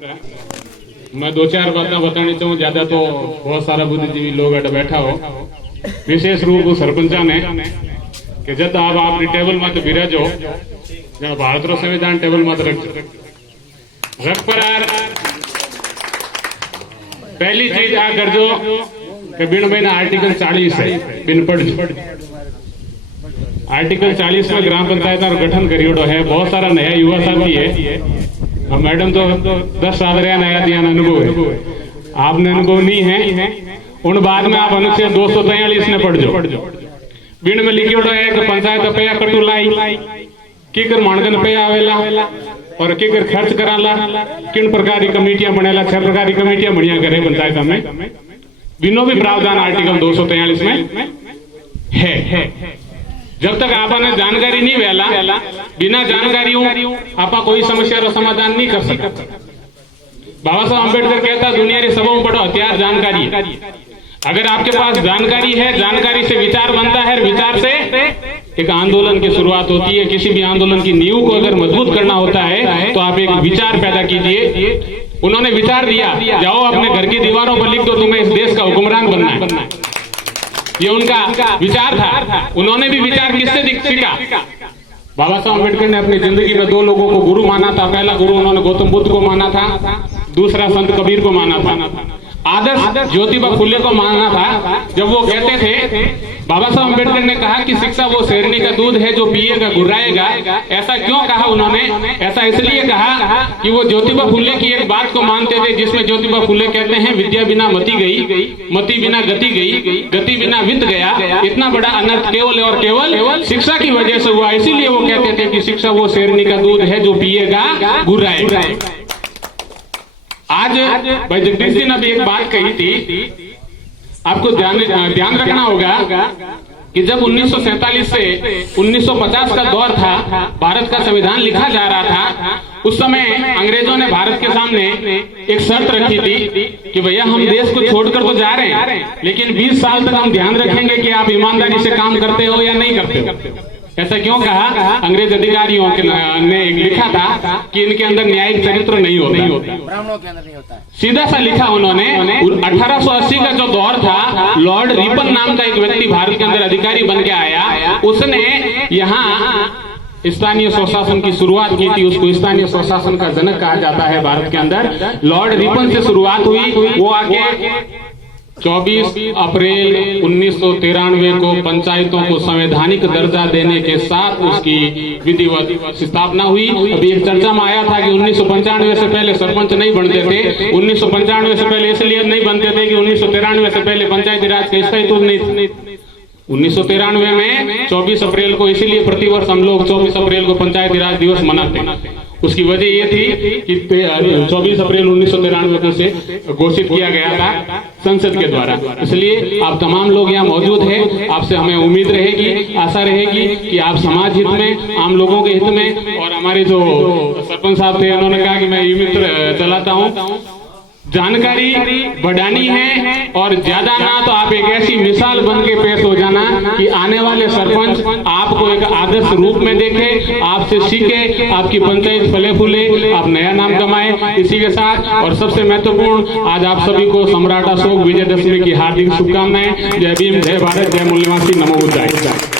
मैं दो चार बातें बतानी चाहूँ, ज्यादा तो बहुत सारा बुद्धिजीवी लोग अट बैठा हो। विशेष रूप सरपंचा ने कि जब आप अपनी टेबल मत बिराजो, जब भारत रो संविधान टेबल मत रख पर यार पहली चीज आ करजो कि बिन महीना आर्टिकल 40 है, बिन पढ़ आर्टिकल 40 में ग्राम पंचायत का गठन करियोड़ो है। बहुत सारा नया युवा साथी है, अब मैडम तो 10 साल रहा नया दिया अनुभव है, आपने अनुभव नहीं है। उन बाद में आप अनुच्छेद 243 ने पढ़ जो बिन में लिखियोड़ो है कि पंचायत पैया कटू लाई किकर मानगन पैया आवेला और किकर खर्च कराला, किन प्रकार की कमेटियां बनेला, 6 प्रकार की कमेटियां बढ़िया करे पंचायत में। बिनो भी प्रावधान आर्टिकल 243 में है। जब तक आपने जानकारी नहीं वेला, बिना जानकारी आप कोई समस्या रो समाधान नहीं कर सकता। बाबा साहब अम्बेडकर कहता दुनिया री सबों बड़ो हथियार जानकारी है। अगर आपके पास जानकारी है, जानकारी से विचार बनता है, विचार से एक आंदोलन की शुरुआत होती है। किसी भी आंदोलन की नींव को अगर मजबूत करना होता है तो आप एक विचार पैदा कीजिए। उन्होंने विचार दिया, जाओ अपने घर की दीवारों पर लिख दो तुम्हें इस देश का हुक्मरान बनना है। ये उनका विचार था। उन्होंने भी विचार किससे सीखा? बाबा साहब अम्बेडकर ने अपनी जिंदगी में 2 लोगों को गुरु माना था। पहला गुरु उन्होंने गौतम बुद्ध को माना था, दूसरा संत कबीर को माना था। आदर्श ज्योतिबा फुले को माना था। जब वो कहते थे, बाबा साहब अम्बेडकर ने कहा कि शिक्षा वो शेरनी का दूध है जो पिएगा गुर्राएगा। ऐसा क्यों कहा उन्होंने? ऐसा इसलिए कहा कि वो ज्योतिबा फुले की एक बात को मानते थे, जिसमें ज्योतिबा फुले कहते हैं विद्या बिना मति गई, मति बिना गति गई, गति बिना वित्त गया। इतना बड़ा अनर्थ केवल और केवल शिक्षा की वजह से हुआ। इसीलिए वो कहते थे कि शिक्षा वो शेरनी का दूध है जो पिएगा गुर्राएगा। आज भाई जगदीश जी ने भी एक बात कही थी, आपको ध्यान रखना होगा कि जब 1947 से 1950 का दौर था, भारत का संविधान लिखा जा रहा था, उस समय अंग्रेजों ने भारत के सामने एक शर्त रखी थी कि भैया हम देश को छोड़कर तो जा रहे हैं, लेकिन 20 साल तक हम ध्यान रखेंगे कि आप ईमानदारी से काम करते हो या नहीं करते हो। ऐसा क्यों कहा? अंग्रेज अधिकारियों ने लिखा था कि इनके अंदर न्यायिक चरित्र नहीं होता, ब्राह्मणों के अंदर नहीं होता है। सीधा सा लिखा उन्होंने। 1880 का जो दौर था, लॉर्ड रिपन नाम का एक व्यक्ति भारत के अंदर अधिकारी बन के आया। उसने यहाँ स्थानीय स्वशासन की शुरुआत की थी। उसको स्थानीय स्वशासन का जनक कहा जाता है भारत के अंदर। लॉर्ड रिपन से शुरुआत हुई। वो आके 24 अप्रैल 1993 को पंचायतों को संवैधानिक दर्जा देने के साथ उसकी विधिवत स्थापना हुई। अभी एक चर्चा में आया था कि 1995 से पहले सरपंच नहीं बनते थे। 1995 से पहले इसलिए नहीं बनते थे कि 1993 से पहले पंचायती राज का स्थायित्व नहीं था। 1993 में 24 अप्रैल को इसलिए प्रतिवर्ष हम लोग 24 अप्रैल को पंचायती राज दिवस मनाते हैं। उसकी वजह ये थी कि 24 अप्रैल 1993 को से घोषित किया गया था संसद के द्वारा। इसलिए आप तमाम लोग यहाँ मौजूद हैं। आपसे हमें उम्मीद रहेगी, आशा रहेगी कि आप समाज हित में, आम लोगों के हित में, और हमारे जो सरपंच साहब थे उन्होंने कहा कि मैं ई मित्र चलाता हूँ, जानकारी बढ़ानी है और ज्यादा ना तो आप एक ऐसी मिसाल बन के पेश हो जाना कि आने वाले सरपंच आपको एक आदर्श रूप में देखे, आपसे सीखे, आपकी पंचायत फले फूले, आप नया नाम कमाए। इसी के साथ और सबसे महत्वपूर्ण, आज आप सभी को सम्राट अशोक विजयदशमी की हार्दिक शुभकामनाएं। जय भीम, जय भारत, जय मूल्यवासी, नमो बुद्धाय।